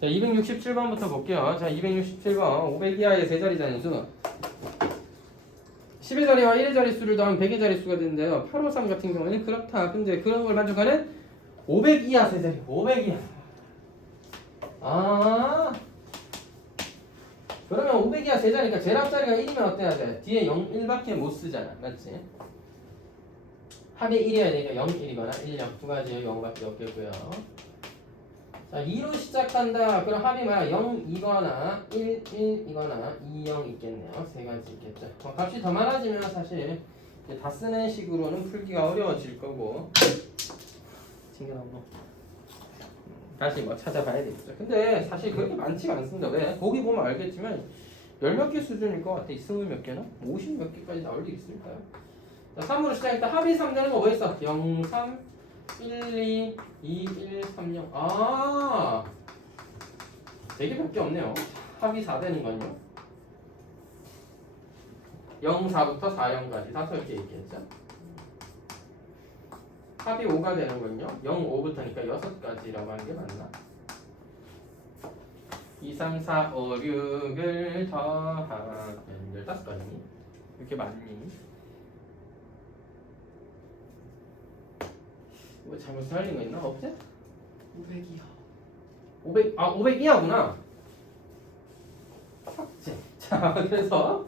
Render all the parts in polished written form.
자, 267번부터 볼게요. 자, 267번 500 이하의 세 자리 단위수 10의 자리와 1의 자릿수를 더하면 100의 자릿수가 되는데요. 853 같은 경우에는 그렇다. 근데 그런 걸 만족하는 500 이하 세 자리. 500 이하. 아, 그러면 500 이하 세 자리니까 제일 앞자리가 1이면 어때야 돼? 뒤에 0, 1밖에 못 쓰잖아. 맞지? 합이 1이어야 되니까 0, 1이거나 1, 0 두 가지의 0밖에 없겠고요. 자, 2로 시작한다. 그럼 합이 뭐야? 0, 2거나 1, 1이거나 2, 0 있겠네요. 세 가지 있겠죠. 값이 더 많아지면 사실 이제 다 쓰는 식으로는 풀기가 어려워질 거고. 챙겨놓고 다시 뭐 찾아봐야 되겠죠. 근데 사실 그렇게 많지가 않습니다. 왜? 보기 보면 알겠지만 10몇 개 수준일 것 같아. 20몇 개나? 50 몇 개까지 나올 일 있을까요? 자, 3으로 시작했다. 합이 3 되는 거 뭐 있어? 0, 3, 1, 2, 2, 1, 3, 0. 아, 되게 몇 개 없네요. 합이 4 되는 건요. 0, 4부터 4, 0까지 5개 있겠죠. 합이 5가 되는 건요. 0, 5부터니까 6가지라고 하는 게 맞나? 2, 3, 4, 5, 6을 더하면 15가지니? 이렇게 많니? 뭐 잘못 살린 거 있나? 없지? 500이야. 500 이하구나. 삭제. 자, 그래서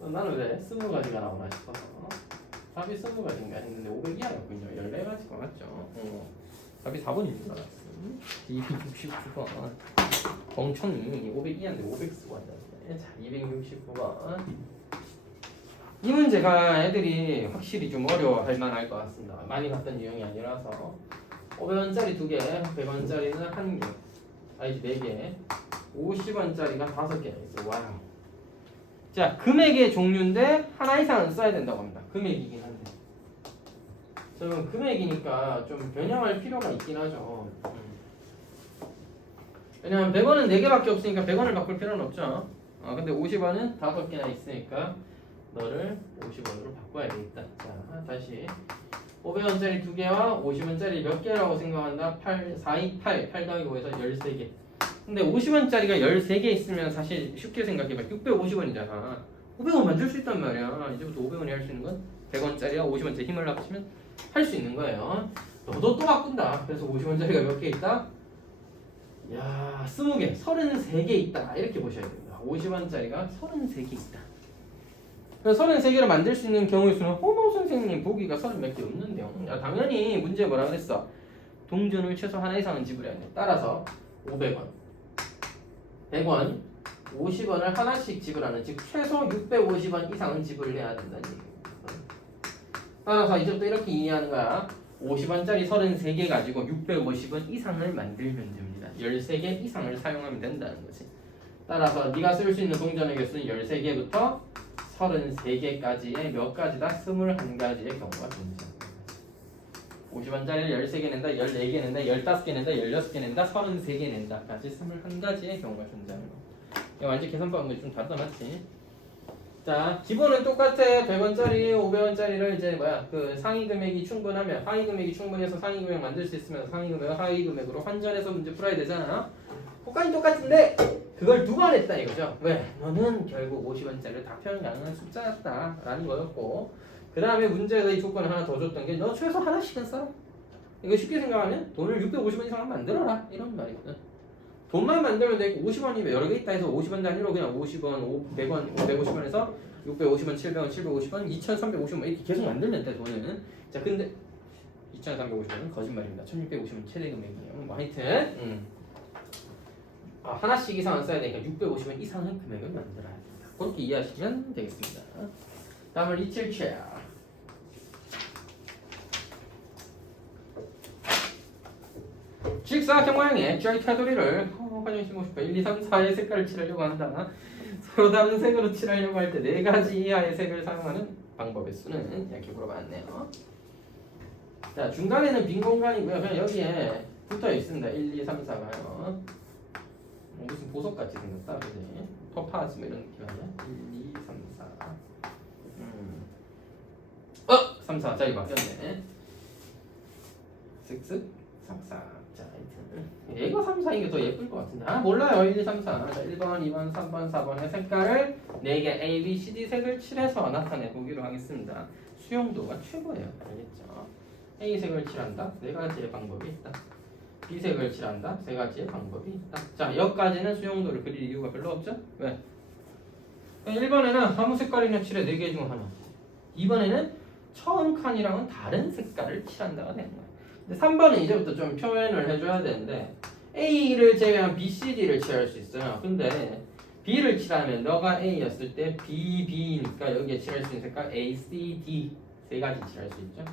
나는 왜 20가지가 나오나 싶어서 답이 20가지인가 했는데 500 이하였군요. 14가지가 맞죠? 답이 4번인 줄 알았어. 269번. 멍청이 500 이하인데 500 쓰고 왔는데. 자, 269번. 이 문제가 애들이 확실히 좀 어려워할 만할 것 같습니다. 많이 봤던 유형이 아니라서 500원짜리 2개, 100원짜리는 1개, 아니지 4개, 50원짜리가 5개나 있어. 와우. 자, 금액의 종류인데 하나 이상은 써야 된다고 합니다. 금액이긴 한데 저는 금액이니까 좀 변형할 필요가 있긴 하죠. 왜냐면 100원은 4개밖에 없으니까 100원을 바꿀 필요는 없죠. 근데 50원은 5개나 있으니까 너를 50원으로 바꿔야 되겠다. 자, 다시 500원짜리 2개와 50원짜리 몇 개라고 생각한다? 8, 4, 2, 8, 8 더하기 5에서 13개. 근데 50원짜리가 13개 있으면 사실 쉽게 생각해봐. 650원이잖아. 500원 만들 수 있단 말이야. 이제부터 500원이 할 수 있는 건 100원짜리와 50원짜리 힘을 합치면 할 수 있는 거예요. 너도 또 바꾼다. 그래서 50원짜리가 몇 개 있다? 야, 20개, 33개 있다. 이렇게 보셔야 됩니다. 50원짜리가 33개 있다. 그래서 33개를 만들 수 있는 경우의 수는 호모 선생님 보기가 30몇 개 없는데요. 야, 당연히 문제에 뭐라 그랬어? 동전을 최소 하나 이상은 지불해야 돼. 따라서 500원, 100원, 50원을 하나씩 지불하는, 즉 최소 650원 이상은 지불을 해야 된다는 얘기입니다. 따라서 이제부터 이렇게 이해하는 거야. 50원짜리 33개 가지고 650원 이상을 만들면 됩니다. 13개 이상을 사용하면 된다는 거지. 따라서 네가 쓸 수 있는 동전의 개수는 13개부터 33개까지의 몇 가지다? 21가지의 경우가 존재합니다. 50원짜리를 13개 낸다, 14개 낸다, 15개 낸다, 16개 낸다, 33개 낸다 까지 21가지의 경우가 존재하는 거. 이거 완전 계산법은 좀 다르다, 맞지? 자, 기본은 똑같아. 100원짜리, 500원짜리를 이제 그 상위 금액이 충분하면, 하위 금액이 충분해서 상위 금액 만들 수 있으면 상위 금액을 하위 금액으로 환전해서 문제 풀어야 되잖아. 호가는 똑같은데 그걸 누가 냈다 이거죠. 왜? 너는 결국 50원짜리를 다 표현 가능한 숫자였다 라는 거였고, 그 다음에 문제에서 이 조건을 하나 더 줬던 게 너 최소 하나씩은 써. 이거 쉽게 생각하면 돈을 650원 이상 만들어라 이런 말이거든. 돈만 만들면 되고 50원이 여러 개 있다 해서 50원 단위로 그냥 50원, 100원, 550원에서 650원, 700원, 750원, 2350원 이렇게 계속 만들면 돼 돈은. 자, 근데 2350원은 거짓말입니다. 1650원 최대 금액이에요. 뭐 하여튼 하나씩 이상은 써야 되니까 650원 이상의 금액을 만들어야 된다. 그렇게 이해하시면 되겠습니다. 다음은 리틀체어. 직사각형 모양의 쩌리 테두리를 화장실 모습과 1, 2, 3, 4의 색깔을 칠하려고 한다. 서로 다른 색으로 칠하려고 할 때 4가지 이하의 색을 사용하는 방법의 수는 이렇게 물어봤네요. 자, 중간에는 빈 공간이고요. 그냥 여기에 붙어 있습니다. 1, 2, 3, 4가요. 무슨 보석같이 생겼다, 그지? 토파즈 뭐 이런 느낌 아니야? 1, 2, 3, 4. 3, 4짜리 바뀌었네. 쓱쓱, 3, 4. 자, 하여튼 얘가 3, 4인 게 더 예쁠 것 같은데. 아, 몰라요. 1, 2, 3, 4. 자, 1번, 2번, 3번, 4번의 색깔을 4개 A, B, C, D 색을 칠해서 나타내 보기로 하겠습니다. 수용도가 최고예요. 알겠죠? A 색을 칠한다. 4가지의 방법이 있다. B 색을 칠한다. 3가지의 방법이 있다. 자, 여기까지는 수용도를 그릴 이유가 별로 없죠? 왜? 1번에는 아무 색깔이나 칠해 4개 중 하나. 2번에는 처음 칸이랑은 다른 색깔을 칠한다가 되는 거야. 근데 3번은 이제부터 좀 표현을 해줘야 되는데 A를 제외한 B, C, D를 칠할 수 있어요. 근데 B를 칠하면 너가 A였을 때 B, B니까 여기에 칠할 수 있는 색깔 A, C, D 3가지 칠할 수 있죠.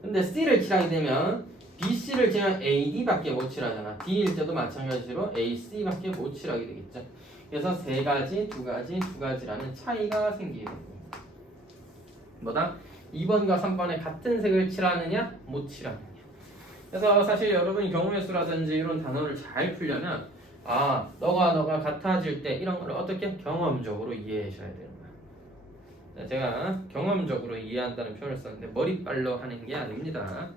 근데 C를 칠하게 되면 B, C를 제외한 A, D밖에 못 칠하잖아. D일 때도 마찬가지로 A, C밖에 못 칠하게 되겠죠. 그래서 3가지, 2가지, 2가지라는 차이가 생기게 됩니다. 뭐다? 2번과 3번에 같은 색을 칠하느냐 못 칠하느냐. 그래서 사실 여러분이 경우의 수라든지 이런 단어를 잘 풀려면 아 너가 같아질 때 이런 걸 어떻게 경험적으로 이해하셔야 되는 거야. 제가 경험적으로 이해한다는 표현을 썼는데 머리빨로 하는 게 아닙니다.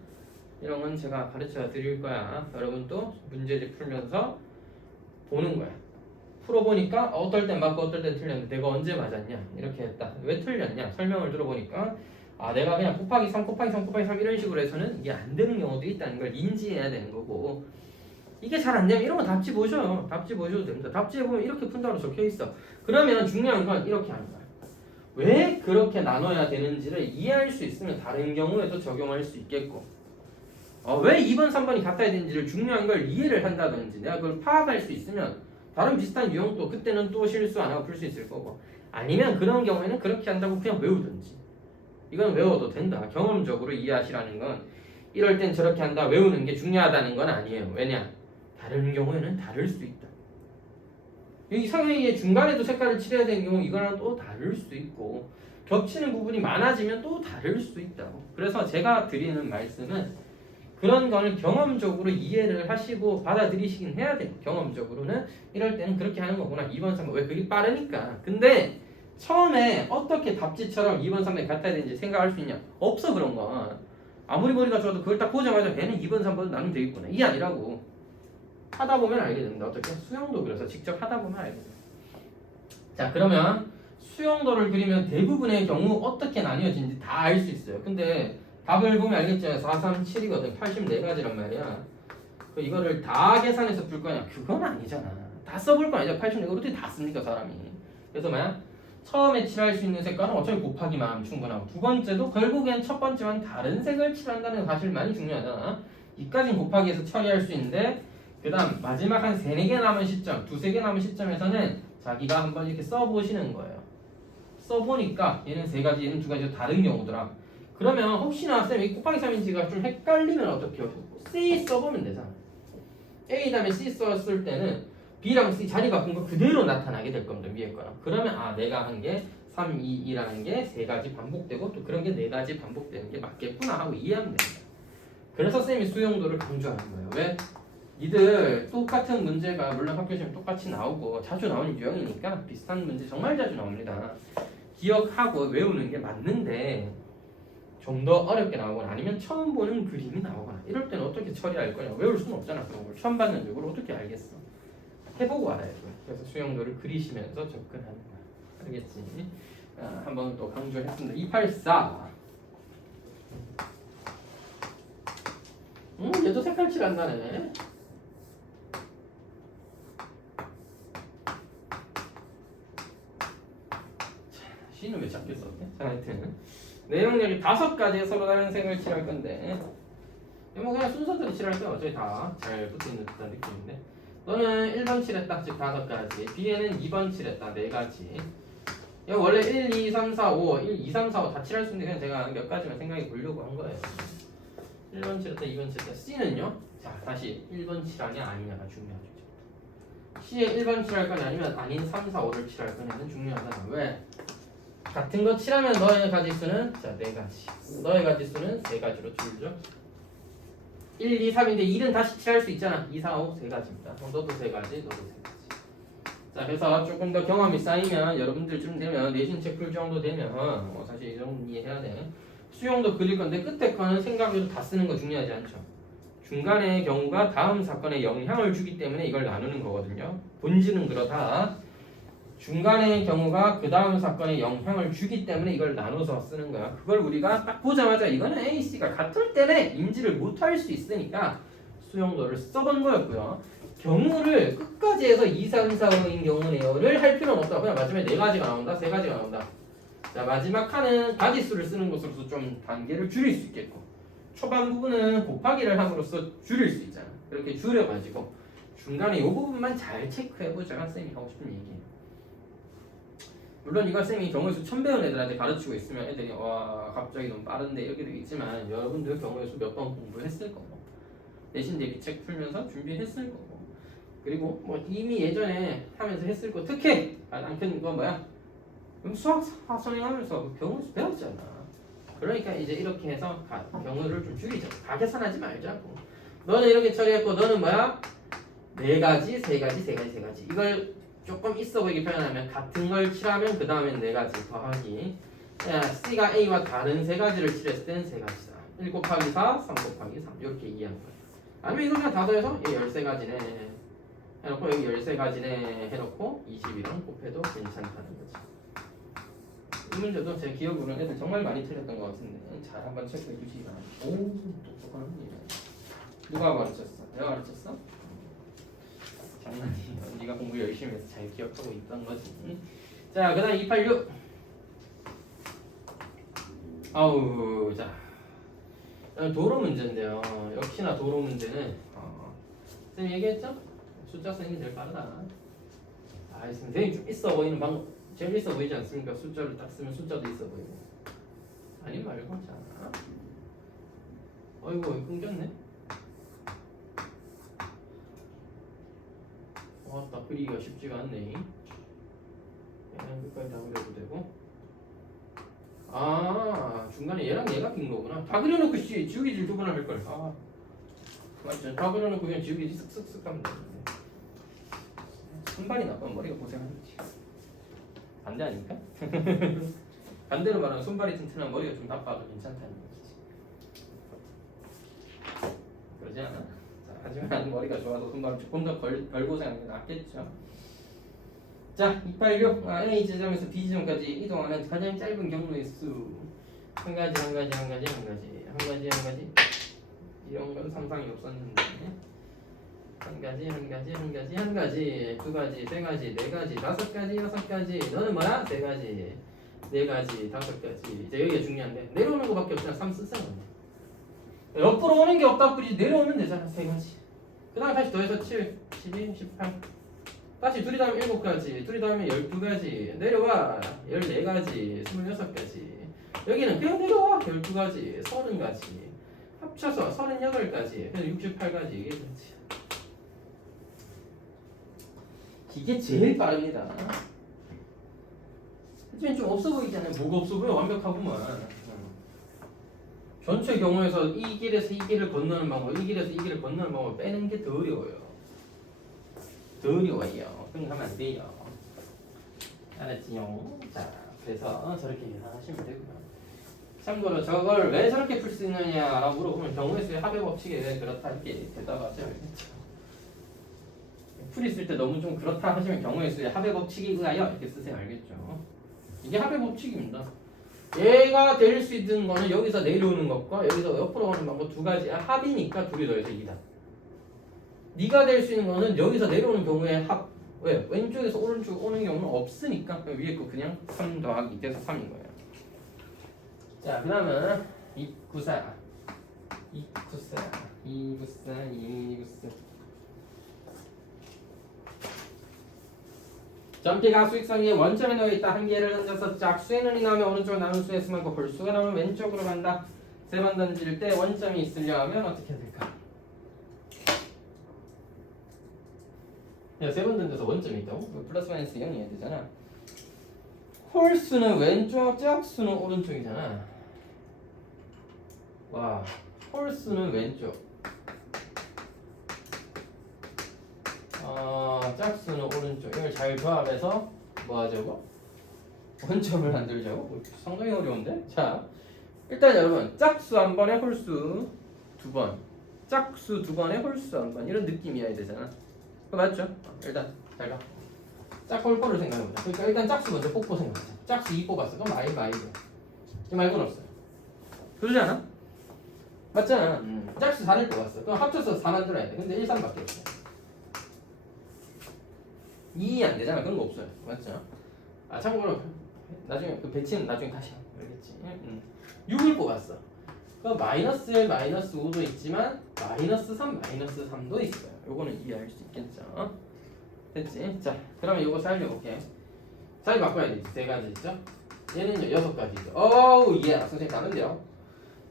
이런 건 제가 가르쳐 드릴 거야. 여러분도 문제집 풀면서 보는 거야. 풀어보니까 어떨 땐 맞고 어떨 땐 틀렸는데 내가 언제 맞았냐 이렇게 했다. 왜 틀렸냐 설명을 들어보니까 아 내가 그냥 곱하기 3 곱하기 3 곱하기 3 이런 식으로 해서는 이게 안 되는 경우도 있다는 걸 인지해야 되는 거고 이게 잘 안 되면 이런 거 답지 보셔요. 답지 보셔도 됩니다. 답지에 보면 이렇게 푼다고 적혀 있어. 그러면 중요한 건 이렇게 하는 거야. 왜 그렇게 나눠야 되는지를 이해할 수 있으면 다른 경우에도 적용할 수 있겠고 왜 2번 3번이 같아야 되는지를 중요한 걸 이해를 한다든지 내가 그걸 파악할 수 있으면 다른 비슷한 유형도 그때는 또 실수 안 하고 풀 수 있을 거고 아니면 그런 경우에는 그렇게 한다고 그냥 외우든지 이건 외워도 된다. 경험적으로 이해하시라는 건 이럴 땐 저렇게 한다 외우는 게 중요하다는 건 아니에요. 왜냐? 다른 경우에는 다를 수 있다. 이 상위의 중간에도 색깔을 칠해야 되는 경우 이거랑 또 다를 수 있고 겹치는 부분이 많아지면 또 다를 수 있다고. 그래서 제가 드리는 말씀은 그런 걸 경험적으로 이해를 하시고 받아들이시긴 해야 돼요. 경험적으로는 이럴 때는 그렇게 하는 거구나. 2번, 3번 왜 그게 빠르니까. 근데 처음에 어떻게 답지처럼 2번, 3번이 같아야 되는지 생각할 수 있냐? 없어 그런 건. 아무리 머리가 좋아도 그걸 딱 보자마자 얘는 2번, 3번 나누면 되겠구나. 이게 아니라고. 하다 보면 알게 됩니다. 어떻게? 수용도 그래서 직접 하다 보면 알게 됩니다. 자 그러면 수용도를 그리면 대부분의 경우 어떻게 나뉘어지는지 다 알 수 있어요. 근데 답을 보면 알겠죠? 4, 3, 7이거든. 84가지란 말이야. 이거를 다 계산해서 풀 거냐? 그건 아니잖아. 다 써볼 거 아니잖아. 84가 어떻게 다 씁니까 사람이. 그래서 뭐야? 처음에 칠할 수 있는 색깔은 어차피 곱하기만 하면 충분하고 두 번째도 결국엔 첫 번째와는 다른 색을 칠한다는 사실만이 중요하잖아. 이까지는 곱하기해서 처리할 수 있는데 그 다음 마지막 한 3, 4개 남은 시점, 2, 3개 남은 시점에서는 자기가 한번 이렇게 써보시는 거예요. 써보니까 얘는 3가지, 얘는 2가지가 다른 경우더라. 그러면 혹시나 쌤이 곱하기 3인지가 좀 헷갈리면 어떻게 해요? C 써보면 되잖아. A 다음에 C 썼을 때는 B랑 C 자리 바꾼 거 그대로 나타나게 될 겁니다. 위에 거랑. 그러면 아 내가 한 게 3, 2, 2라는 게 3가지 반복되고 또 그런 게 4가지 반복되는 게 맞겠구나 하고 이해하면 됩니다. 그래서 쌤이 수용도를 강조하는 거예요. 왜? 니들 똑같은 문제가 물론 학교 시험 똑같이 나오고 자주 나오는 유형이니까 비슷한 문제 정말 자주 나옵니다. 기억하고 외우는 게 맞는데 좀 더 어렵게 나오거나 아니면 처음 보는 그림이 나오거나 이럴 때는 어떻게 처리할 거냐 외울 수는 없잖아. 그런 걸 처음 봤는데 그걸 어떻게 알겠어. 해보고 알아야 돼. 그래서 수용도를 그리시면서 접근하는 거야. 알겠지? 한번 또 강조했습니다. 284 얘도 색깔 칠 안 나네. C는 왜 작게 썼대? 자, 하여튼 내용력이 5가지의 서로 다른 색을 칠할 건데 뭐 그냥 순서대로 칠할 때 어차피 다 잘 붙어있는 듯한 느낌인데 너는 1번 칠했다 즉 5가지 B에는 2번 칠했다 4가지 원래 1, 2, 3, 4, 5 1, 2, 3, 4, 5 다 칠할 수 있는데 그냥 제가 몇 가지만 생각해 보려고 한 거예요. 1번 칠했다 2번 칠했다 C는요? 자 다시 1번 칠하냐 아니냐가 중요하죠. C에 1번 칠할 거냐 아니면 아닌 3, 4, 5를 칠할 거냐는 중요하잖아. 왜? 같은 거 칠하면 너의 가지수는 자 4가지 너의 가지수는 3가지로 줄죠. 1, 2, 3인데 2는 다시 칠할 수 있잖아. 2, 4, 5 3가지입니다. 너도 3가지 너도 3가지. 자 그래서 조금 더 경험이 쌓이면 여러분들쯤 되면 내신 책 풀 정도 되면 사실 이 정도 이해해야 돼. 수용도 그릴 건데 끝에 거는 생각으로 다 쓰는 거 중요하지 않죠. 중간의 경우가 다음 사건에 영향을 주기 때문에 이걸 나누는 거거든요. 본질은 그렇다. 중간의 경우가 그 다음 사건에 영향을 주기 때문에 이걸 나눠서 쓰는 거야. 그걸 우리가 딱 보자마자 이거는 A, C가 같을 때문에 인지를 못할 수 있으니까 수용도를 써본 거였고요. 경우를 끝까지 해서 2, 3, 4, 5인 경우네요를 할 필요는 없다. 그냥 마지막에 4가지가 나온다, 3가지가 나온다. 자, 마지막 칸은 가지수를 쓰는 것으로서 좀 단계를 줄일 수 있겠고, 초반 부분은 곱하기를 함으로써 줄일 수 있잖아. 그렇게 줄여가지고 중간에 이 부분만 잘 체크해보자. 쌤이 하고 싶은 얘기예요. 물론 이걸 쌤이 경우의 수 1000 배운 애들한테 가르치고 있으면 애들이 와 갑자기 너무 빠른데 이렇게 되겠지만, 여러분들 경우의 수 몇 번 공부했을 거고 내신 대비 책 풀면서 준비했을 거고, 그리고 뭐 이미 예전에 하면서 했을 거, 특히 가장 큰 건 뭐야? 수학 선행하면서 경우의 수 배웠잖아. 그러니까 이제 이렇게 해서 경우를 좀 줄이자. 가계산하지 말자고. 너는 이렇게 처리했고 너는 뭐야? 4가지, 3가지, 3가지, 3가지. 이걸 조금 있어 보이게 표현하면 같은 걸 칠하면 그 다음엔 4가지 더하기. 야, C가 A와 다른 3가지를 칠했을 땐 3가지다. 1 곱하기 4, 3 곱하기 3 이렇게 이해한 거야. 아니면 이거 그냥 다 더해서 13가지네 해놓고 여기 13가지네 해놓고 21원 곱해도 괜찮다는 거지. 이 문제도 제 기억으로는 애들 정말 많이 틀렸던 것 같은데 잘 한번 체크해 주시기 바랍니다. 오, 똑똑한 언니. 누가 가르쳤어? 내가 가르쳤어? 장난이에요. 네가 공부 열심히 해서 잘 기억하고 있던 거지. 자, 그 다음 286. 아우, 자, 도로 문제인데요. 역시나 도로 문제는 쌤 얘기했죠? 숫자 쓰는 게 제일 빠르다. 선생님 좀 있어 보이는 방법, 제일 있어 보이지 않습니까? 숫자를 딱 쓰면 숫자도 있어 보이고. 아니 말고, 자, 어이구 끊겼네. 딱 그리기가 쉽지가 않네. 끝까지 다 그려도 되고. 중간에 얘랑 얘가 낀 거구나. 다 그려놓고 지우개질 2번을 할걸. 맞죠. 다 그려놓고 그냥 지우개질 쓱쓱쓱 하면 되는데. 손발이 나쁘면 머리가 고생하는 거지. 반대 아닙니까? 반대로 말하면 손발이 튼튼한 머리가 좀 나빠도 괜찮다는 거지. 그러지 않아? 자, 하지만 머리가 좋아서 손발은 조금 더 덜 고생하는 게 낫겠죠. 자, 286. A 지점에서 B 지점까지 이동하는 가장 짧은 경로의 수. 한 가지. 이런 건 상상이 없었는데. 한 가지, 두 가지, 세 가지, 네 가지, 5가지, 6가지. 너는 뭐야? 3가지, 4가지, 5가지. 이제 여기가 중요한데 내려오는 거밖에 없잖아. 3 쓰세요. 옆으로 오는 게 없다 뿐이지 내려오면 되잖아. 3가지. 그 다음 다시 더해서 7, 12, 18. 다시 둘이 더하면 7가지, 둘이 더하면 12가지. 내려와 14가지, 26가지. 여기는 그냥 내려와 12가지, 30가지. 합쳐서 38가지, 그래서 68가지. 이게 그렇지. 이게 제일 빠릅니다. 하지만 좀 없어 보이잖아요. 뭐가 없어 보여? 완벽하구만. 전체 경우에서 이 길에서 이 길을 건너는 방법, 이 길에서 이 길을 건너는 방법을 빼는 게 더 어려워요. 더 어려워요. 그럼 하면 안 돼요. 알았지요? 자, 그래서 저렇게 계산하시면 되고요. 참고로 저걸 왜 저렇게 풀 수 있느냐라고 물어보면 경우의 수의 합의 법칙에 왜 그렇다 이렇게 대답하세요. 알겠죠? 풀이 쓸 때 너무 좀 그렇다 하시면 경우의 수의 합의 법칙에 의하여 이렇게 쓰세요. 알겠죠? 이게 합의 법칙입니다. 얘가 될 수 있는 거는 여기서 내려오는 것과 여기서 옆으로 가는 방법 2가지야. 합이니까 둘이 더해서 2다. 네가 될 수 있는 거는 여기서 내려오는 경우에 합. 왜? 왼쪽에서 오른쪽 오는 경우는 없으니까 위에 거 그냥 3 더하기 돼서 3인 거예요. 자, 그 다음은 294. 점피가 수익성이 원점에 놓여있다. 한 개를 던져서 짝수의 눈이 나오면 오른쪽으로 나눈 수의 수만큼 볼수가 나오면 왼쪽으로 간다. 3번 던질 때 원점이 있으려 하면 어떻게 해야 될까? 야, 3번 던져서 원점이 있다고? 플러스 마이너스 0이 해야 되잖아. 홀수는 왼쪽, 짝수는 오른쪽이잖아. 와, 홀수는 왼쪽, 짝수는 오른쪽. 이걸 잘 조합해서 뭐 하자고? 원점을 만들자고? 상당히 어려운데? 자, 일단 여러분 짝수 한 번에 홀수 2번, 짝수 두 번에 홀수 한 번 이런 느낌이어야 되잖아. 그거 맞죠? 일단 잘 봐. 짝꼴꼴을 생각해보자. 그러니까 일단 짝수 먼저 뽑고 생각하자. 짝수 2 뽑았어. 그럼 마이너스. 이 말고는 없어요. 그러지 않아? 맞잖아. 짝수 4를 뽑았어. 그럼 합쳐서 4 만들어야 돼. 근데 1, 3밖에 없어. 2 안 되잖아. 그런 거 없어요. 맞죠? 아 참고로 나중에 그 배치는 나중에 다시 알겠지? 6을 뽑았어. 그럼 마이너스 1, 마이너스 5도 있지만 마이너스 3, 마이너스 3도 있어요. 요거는 이해할 수 있겠죠? 됐지? 자, 그러면 요거 살려볼게. 자리 바꿔야 되지. 세 가지 있죠? 얘는 6가지죠. 어우, 예. 선생님 다른데요?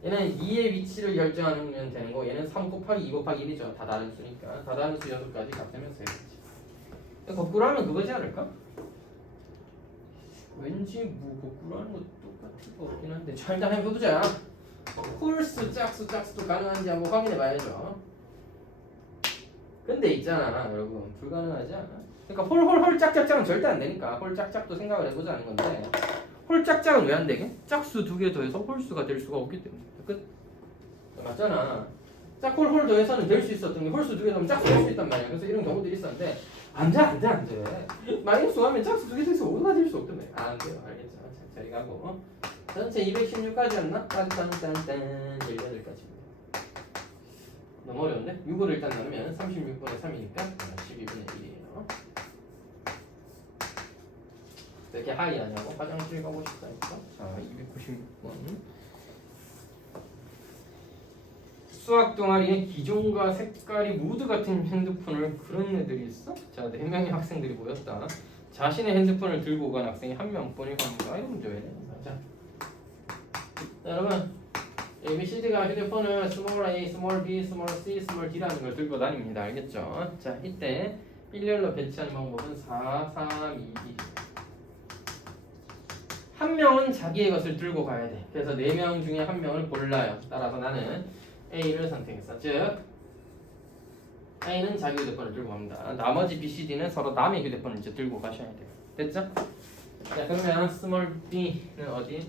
얘는 2의 위치를 결정하면 되는 거. 얘는 3 곱하기 2 곱하기 1이죠. 다 다른 수니까. 다 다른 수 6가지 값되면 3가지. 거꾸로 하면 그거지 않을까? 왠지 뭐 거꾸로 하는 거 똑같은 거 같긴 한데. 자, 일단 해보자. 홀수, 짝수도 가능한지 한번 확인해 봐야죠. 근데 있잖아, 여러분. 불가능하지 않아? 그러니까 홀 짝짝짝은 절대 안 되니까 홀 짝짝도 생각을 해보자는 건데 홀 짝짝은 왜 안 되게? 짝수 2개 더해서 홀수가 될 수가 없기 때문에. 끝. 맞잖아. 짝홀 더해서는 될 수 있었던 게 홀수 2개 더하면 짝수 될 수 있단 말이야. 그래서 이런 경우들이 있었는데 안 돼. 마이너스 하면 짝수 2개 더해서 5가 될 수 없단 말이야. 안 돼요. 알겠죠? 자, 저리 가고. 전체 216까지였나? 딴딴딴딴 18까지입니다. 너무 어려운데? 6을 일단 나누면 36분의 3이니까 12분의 1이에요. 이렇게 하이 하냐고? 화장실 가고 싶다니까? 자, 296번. 수학 동아리에 기종과 색깔이 모두 같은 핸드폰을 그런 애들이 있어? 자, 4명의 학생들이 모였다. 자신의 핸드폰을 들고 간 학생이 한 명뿐일 겁니다. 이러면 왜? 자, 여러분 ABCD가 휴대폰을 small a, small b, small c, small d라는 걸 들고 다닙니다. 알겠죠? 자, 이때 일렬로 배치하는 방법은 4, 3, 2, 1. 한 명은 자기의 것을 들고 가야 돼. 그래서 4명 중에 한 명을 골라요. 따라서 나는 A를 선택했어. 즉 A는 자기 휴대폰을 들고 갑니다. 나머지 B, C, D는 서로 남의 휴대폰을 이제 들고 가셔야 돼요. 됐죠? 자, 그러면 small b는 어디?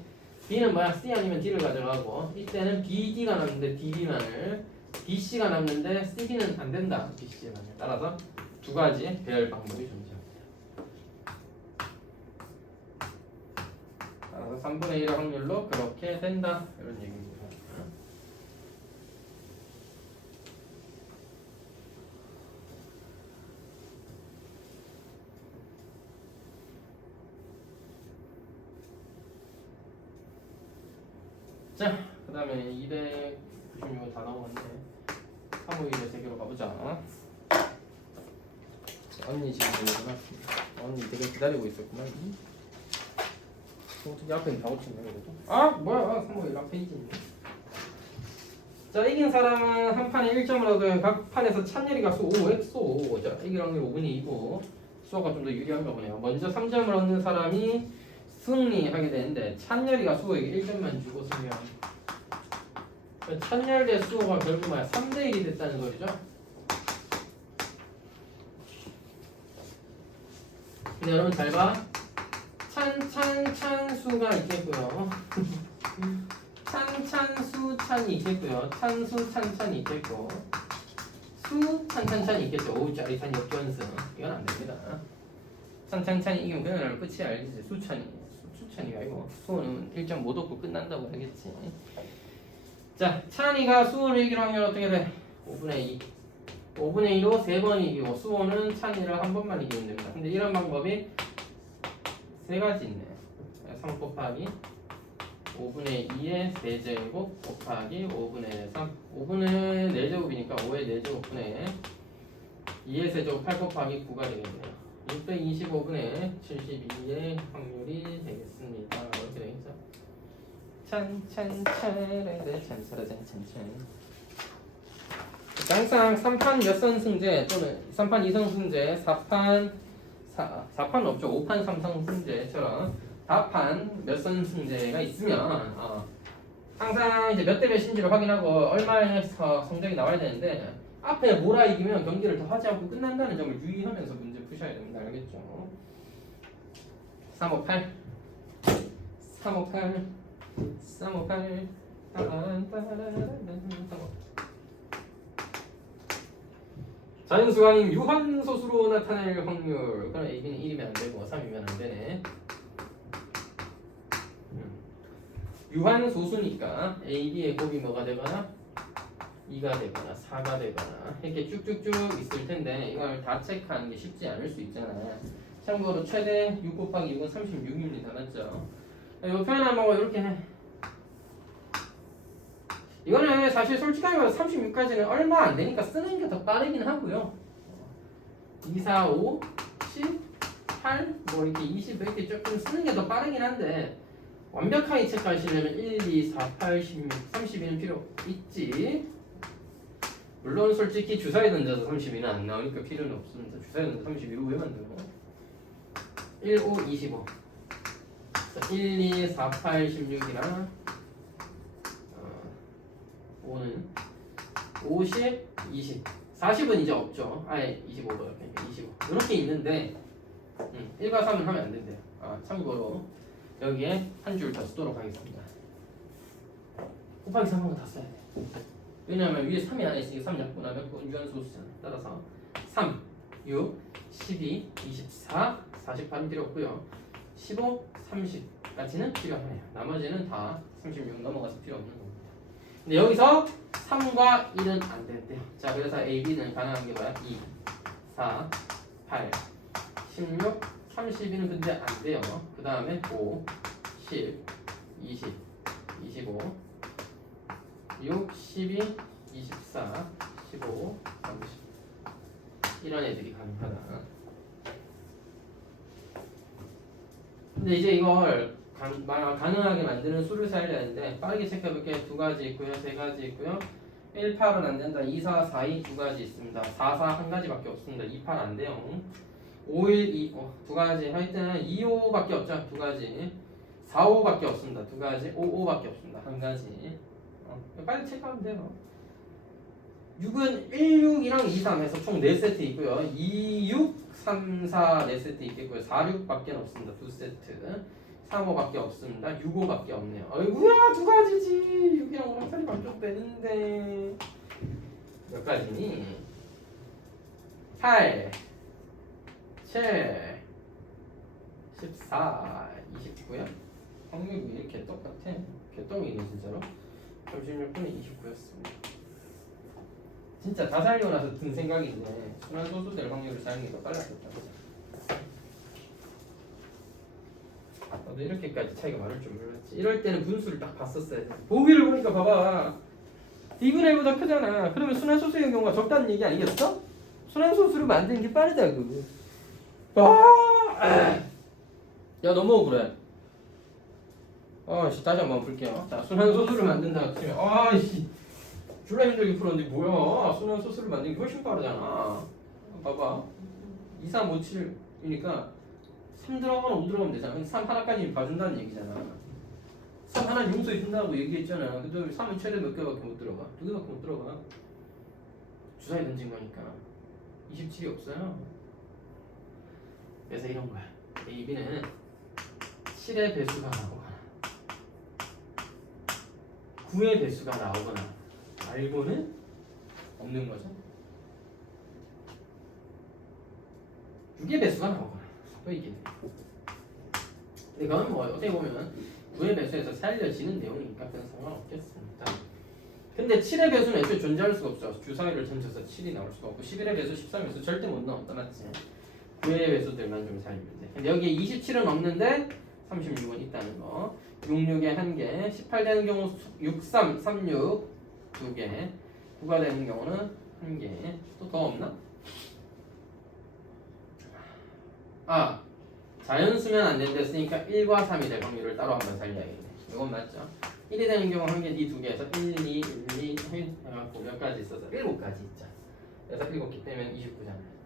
B는 뭐야? C 아니면 D를 가져가고 이때는 BD가 남는데 DB만을 BC가 남는데 CD는 안 된다. BC만을 따라서 두 가지 배열 방법이 존재합니다. 따라서 3분의 1의 확률로 그렇게 된다. 이런 얘기입니다. 자, 그 다음에 296은 다 나오는데 351의 세계로 가보자. 언니 지금 일어났습니다. 언니 되게 기다리고 있었구만. 어떻게 앞에 다 고쳤네 그래도. 아 뭐야 351 앞에 있지. 자, 이긴 사람은 한 판에 1점을 얻어요. 각 판에서 찬열이가 수 5엑소. 자, 이길 확률 5분의 2고 수호가 좀 더 유리한가 보네요. 먼저 3점을 얻는 사람이 승리하게 되는데 찬열이가 수호에게 1점만 주고 승리하는. 찬열 대 수호가 결국 뭐야? 3대 1이 됐다는 소리죠. 근데 여러분 잘 봐. 찬수가 있겠고요. 찬이 있겠고요. 찬이 있겠고 찬이 있겠죠. 오우 짜릿한 역전승. 이건 안 됩니다. 찬이 이기면 그냥 끝이 알겠지. 수찬이가 아니고 수호는 1점 못 얻고 끝난다고 하겠지. 자, 찬이가 수호를 이길 확률 어떻게 돼? 5분의 2. 5분의 2로 3번 이기고 수호는 찬이를 한 번만 이기면 됩니다. 근데 이런 방법이 3가지 있네. 3 곱하기 5분의 2의 세제곱 곱하기 5분의 3. 5분의 4제곱이니까 5의 4제곱분의 2의 세제곱 8 곱하기 9가 되겠네요. 625분의 72의 확률이 되겠습니다. 이렇게 되겠죠. 항상 3판 몇 선승제 또는 3판 2선승제 4판 없죠. 5판 3선승제처럼 4판 몇 선승제가 있으면 항상 이제 몇 대 몇인지를 확인하고 얼마에서 성적이 나와야 되는데 앞에 몰아 이기면 경기를 더 하지 않고 끝난다는 점을 유의하면서 문제 푸셔야 됩니다. 알겠죠? 358 358 자연수가 아닌 유한소수로 나타낼 확률. 그럼 AB는 1이면 안 되고 3이면 안 되네. 유한소수니까 AB의 곱이 뭐가 되거나 2가 되거나 4가 되거나 이렇게 쭉쭉쭉 있을 텐데 이걸 다 체크하는 게 쉽지 않을 수 있잖아. 참고로 최대 6 곱하기 6은 36입니다. 맞죠? 이 표현하면 이렇게 해. 이거는 사실 솔직하게 말해서 36까지는 얼마 안 되니까 쓰는 게 더 빠르긴 하고요. 2, 4, 5, 10, 8, 뭐 이렇게 20 이렇게 조금 쓰는 게 더 빠르긴 한데 완벽하게 체크하시려면 1, 2, 4, 8, 16, 32는 필요 있지. 물론 솔직히 주사위 던져서 32는 안 나오니까 필요는 없습니다. 주사위 던져서 32로 왜 만들어? 1, 5, 25. 1, 2, 4, 8, 16이랑 5는 50, 20. 40은 이제 없죠. 아예 25로 그러니까 25. 이렇게 있는데 1과 3은 하면 안 된대요. 참고로 여기에 한 줄 더 쓰도록 하겠습니다. 곱하기 3하고 다 써야 돼. 왜냐하면 위에 3이 안에 있으니까 3 약분하면 그건 유한소수잖아. 따라서 3, 6, 12, 24, 48은 필요 없고요. 15, 30까지는 필요하네요. 나머지는 다 36 넘어가서 필요 없는 겁니다. 근데 여기서 3과 1은 안 된대요. 자, 그래서 A, B는 가능한 게 뭐야? 2, 4, 8, 16, 32는 근데 안 돼요. 그 다음에 5, 10, 20, 25, 6, 12, 24, 15, 30 이런 애들이 가능하다. 근데 이제 이걸 가능하게 만드는 수를 살려야 하는데 빠르게 체크해볼게요. 두 가지 있고요. 세 가지 있고요. 1, 8은 안 된다. 2, 4, 4, 2 두 가지 있습니다. 4, 4 한 가지밖에 없습니다. 2, 8 안 돼요. 5, 1, 2, 두 가지. 하여튼 2, 5밖에 없죠. 두 가지. 4, 5밖에 없습니다. 두 가지. 5, 5밖에 없습니다. 한 가지. 빨리 체크하면 돼요. 6은 1, 6이랑 2, 3 해서 총 4세트 있고요. 2, 6, 3, 4 4세트 있겠고요. 4, 6밖에 없습니다. 2세트. 3, 5밖에 없습니다. 6, 5밖에 없네요. 어이구야 두 가지지. 6이랑 5랑 살이 만족되는데 몇 가지니? 8, 7, 14, 29요? 확률이 이렇게 똑같아. 개똥이네 진짜로. 36분의 29였습니다. 진짜 다 살리고 나서 든 생각인데 순환 소수될 확률을 사용이 더 빨랐겠다. 나도 이렇게까지 차이가 많을 줄 몰랐지. 이럴 때는 분수를 딱 봤었어야 돼. 보기를 보니까 봐봐. D분의 1보다 크잖아. 그러면 순환 소수의 경우가 적다는 얘기 아니겠어? 순환 소수를 만드는 게 빠르다고. 야 너무 억울해. 다시 한번 볼게요. 자, 순환 소수를 만든다 치면 졸라 힘들게 풀었는데 뭐야? 순환 소수를 만드는 게 훨씬 빠르잖아. 봐봐. 2, 3, 5, 7이니까 3 들어가면 5 들어가면 되잖아. 3 하나까지 봐준다는 얘기잖아. 3 하나 용서해 준다고 얘기했잖아. 근데 3은 최대 몇 개밖에 못 들어가? 2개밖에 못 들어가. 주사위 던진 거니까 27이 없어요. 그래서 이런 거야. A, B는 7의 배수가 나오거나 9의 배수가 나오거나 말고는 없는 거죠. 6의 배수가 나오거나 또 이게. 근데 그건 뭐 어떻게 보면 9의 배수에서 살려지는 내용이니까 그건 상관없겠습니다. 근데 7의 배수는 애초에 존재할 수가 없죠. 주사위를 던져서 7이 나올 수가 없고 11의 배수, 13의 배수 절대 못 나온다 맞지? 9의 배수들만 좀 살리면 돼. 근데 여기에 27은 없는데 36은 있다는 거. 66에 1개, 18 되는 경우 63, 36 2개, 9가 되는 경우는 1개. 또 더 없나? 자연수면 안 된댔으니까 1과 3이 될 확률을 따로 한번 살려야겠네. 이건 맞죠? 1이 되는 경우 1개, 2개에서 1, 2, 1, 2 해갖고 몇 가지 있어서 7가지 있죠. 그래서 7개 빼면 29잖아요.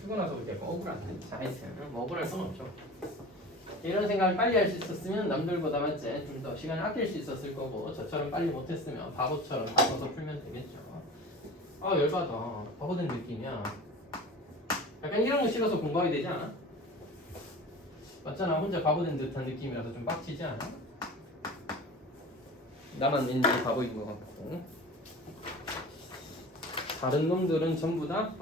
풀고 나서 보니까 약간 억울하네. 자, 하여튼 뭐 억울할 건 없죠. 이런 생각을 빨리 할 수 있었으면 남들보다 맞지? 좀 더 시간을 아낄 수 있었을 거고 저처럼 빨리 못했으면 바보처럼 바꿔서 풀면 되겠죠. 열받아. 바보된 느낌이야. 약간 이런 거 싫어서 공부하게 되지 않아? 맞잖아. 혼자 바보된 듯한 느낌이라서 좀 빡치지 않아? 나만 왠지 바보인 것 같고. 다른 놈들은 전부 다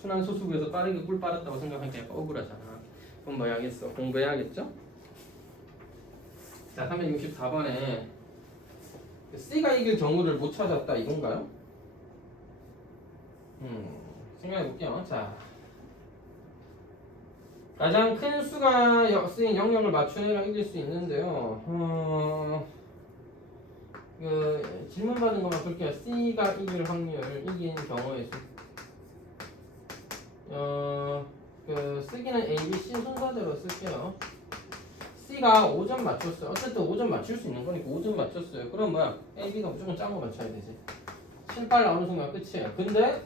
순환 소수구에서 빠르게 꿀 빨았다고 생각하니까 약간 억울하잖아. 그럼 뭐 해야겠어? 공부해야겠죠? 자, 364번에 C가 이길 경우를 못 찾았다 이건가요? 생각해 볼게요. 자, 가장 큰 수가 쓰인 영역을 맞춘 애가 이길 수 있는데요. 그 질문 받은 것만 볼게요. C가 이길 확률, 이긴 경우의 수. 그 쓰기는 A, B, C 순서대로 쓸게요. C가 5점 맞췄어요. 어쨌든 5점 맞출 수 있는 거니까 5점 맞췄어요. 그럼 뭐야? A, B가 무조건 짠 거 맞춰야 되지. 7, 8 나오는 순간 끝이에요. 근데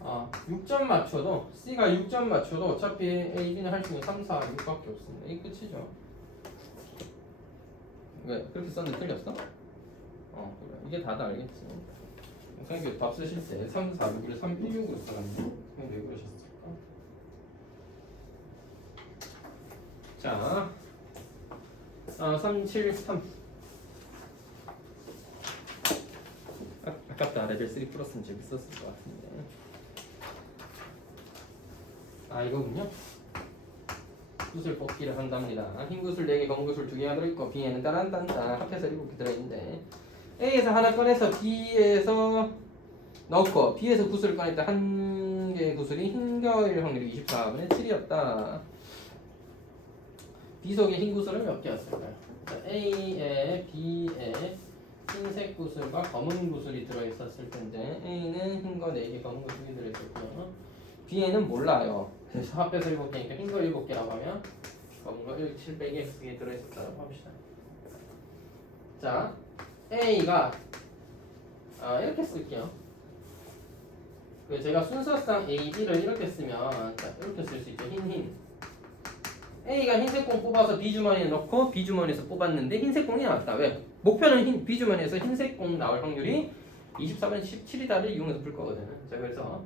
6점 맞춰도 C가 6점 맞춰도 어차피 A, B는 할 수 있는 3, 4, 6밖에 없습니다. 이게 끝이죠. 왜? 그렇게 썼는데 틀렸어? 그래. 이게 다다 알겠지. 선생님이 답 쓰실 때 3, 4, 6을 3, 1, 6으로 써놨는데 왜 그러셨을까? 자, 3, 7, 3 아깝다. 레벨 3 풀었으면 재밌었을 것 같은데. 이거군요. 구슬 뽑기를 한답니다. 흰 구슬 4개, 검은 구슬 2개가 들어있고 B에는 따란딴딴 합해서 7개 들어있는데 A에서 하나 꺼내서 B에서 넣고 B에서 구슬을 꺼낼 때 한 개의 구슬이 흰겨일 확률이 24분의 7이었다. B 속에 흰 구슬은 몇 개였을까요? A에 B에 흰색 구슬과 검은 구슬이 들어있었을 텐데 A는 흰 거 4개, 검은 거 2개 들어있었고요. B에는 몰라요. 그래서 합해서 7개니까 흰 거 7개라고 하면 검은 거 7 빼기 X개 들어있었다고 합시다. 자, A가 이렇게 쓸게요. 제가 순서상 A, B를 이렇게 쓰면 이렇게 쓸 수 있죠. 흰 A가 흰색 공 뽑아서 B 주머니에 넣고 B 주머니에서 뽑았는데 흰색 공이 나왔다. 왜? 목표는 B 주머니에서 흰색 공 나올 확률이 24분의 17이다를 이용해서 풀 거거든요. 자, 그래서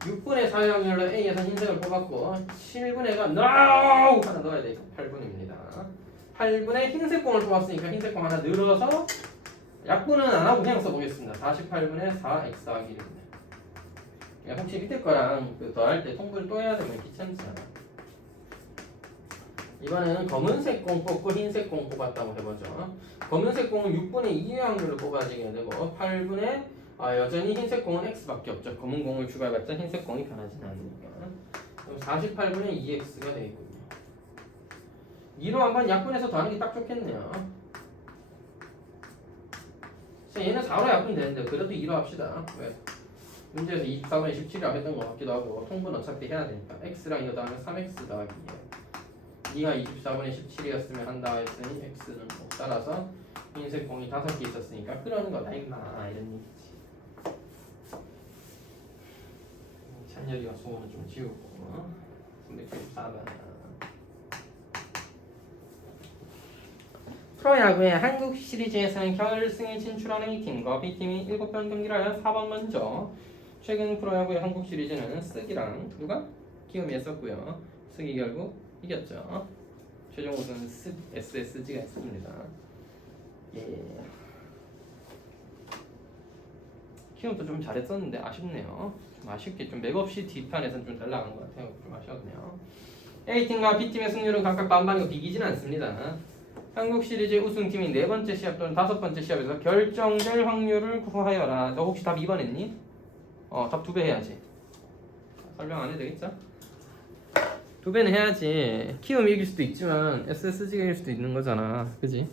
6분의 4의 확률로 A에서 흰색을 뽑았고 7분의 가 NO! 하나 넣어야 되니까 8분입니다. 8분의 흰색 공을 뽑았으니까 흰색 공 하나 늘어서 약분은 안 하고 그냥 써보겠습니다. 48분의 4x 더하기 1입니다. 혹시 밑에 거랑 더할 때 통분을 또 해야 되면 귀찮잖아. 이번에는 검은색 공 뽑고 흰색 공 뽑았다고 해보죠. 검은색 공은 6분의 2의 확률로 뽑아지게 되고 8분의 여전히 흰색 공은 x밖에 없죠. 검은 공을 추가해봤자 흰색 공이 변하지는 않으니까. 그럼 48분의 2x가 되겠군요. 2로 한번 약분해서 더하는 게 딱 좋겠네요. 자, 얘는 4로 약분 되는데 그래도 2로 합시다. 왜? 문제에서 24분의 17이라고 했던 것 같기도 하고 통분 어차피 해야 되니까 x랑 이거 더하면 3x 더하기 2. 2가 24분의 17이었으면 한다 했으니 x는 못 따라서 흰색 공이 5개 있었으니까 그러는 거다 임마 이런 얘기지. 찬열이가 소원을 좀 지우고 394번 프로야구의 한국 시리즈에서는 결승에 진출한 A팀과 B팀이 7번 경기를 하여 4번 먼저 최근 프로야구의 한국 시리즈는 쓰기랑 누가? 기욤이 했었고요. 쓰기 결국 이겼죠. 최종 우승은 SSG가 했습니다. 예. 키움도 좀 잘했었는데 아쉽네요. 좀 아쉽게 좀 맥없이 뒷판에서는 좀 잘 나간 것 같아요. 좀 아쉬웠네요. A팀과 B팀의 승률은 각각 반반이고 비기진 않습니다. 한국 시리즈 우승팀이 4번째 시합 또는 5번째 시합에서 결정될 확률을 구하여라. 너 혹시 답 2번 했니? 답 2배 해야지. 설명 안 해도 되겠죠? 2배는 해야지. 키움이 이길 수도 있지만 SSG가 이길 수도 있는 거잖아. 그지?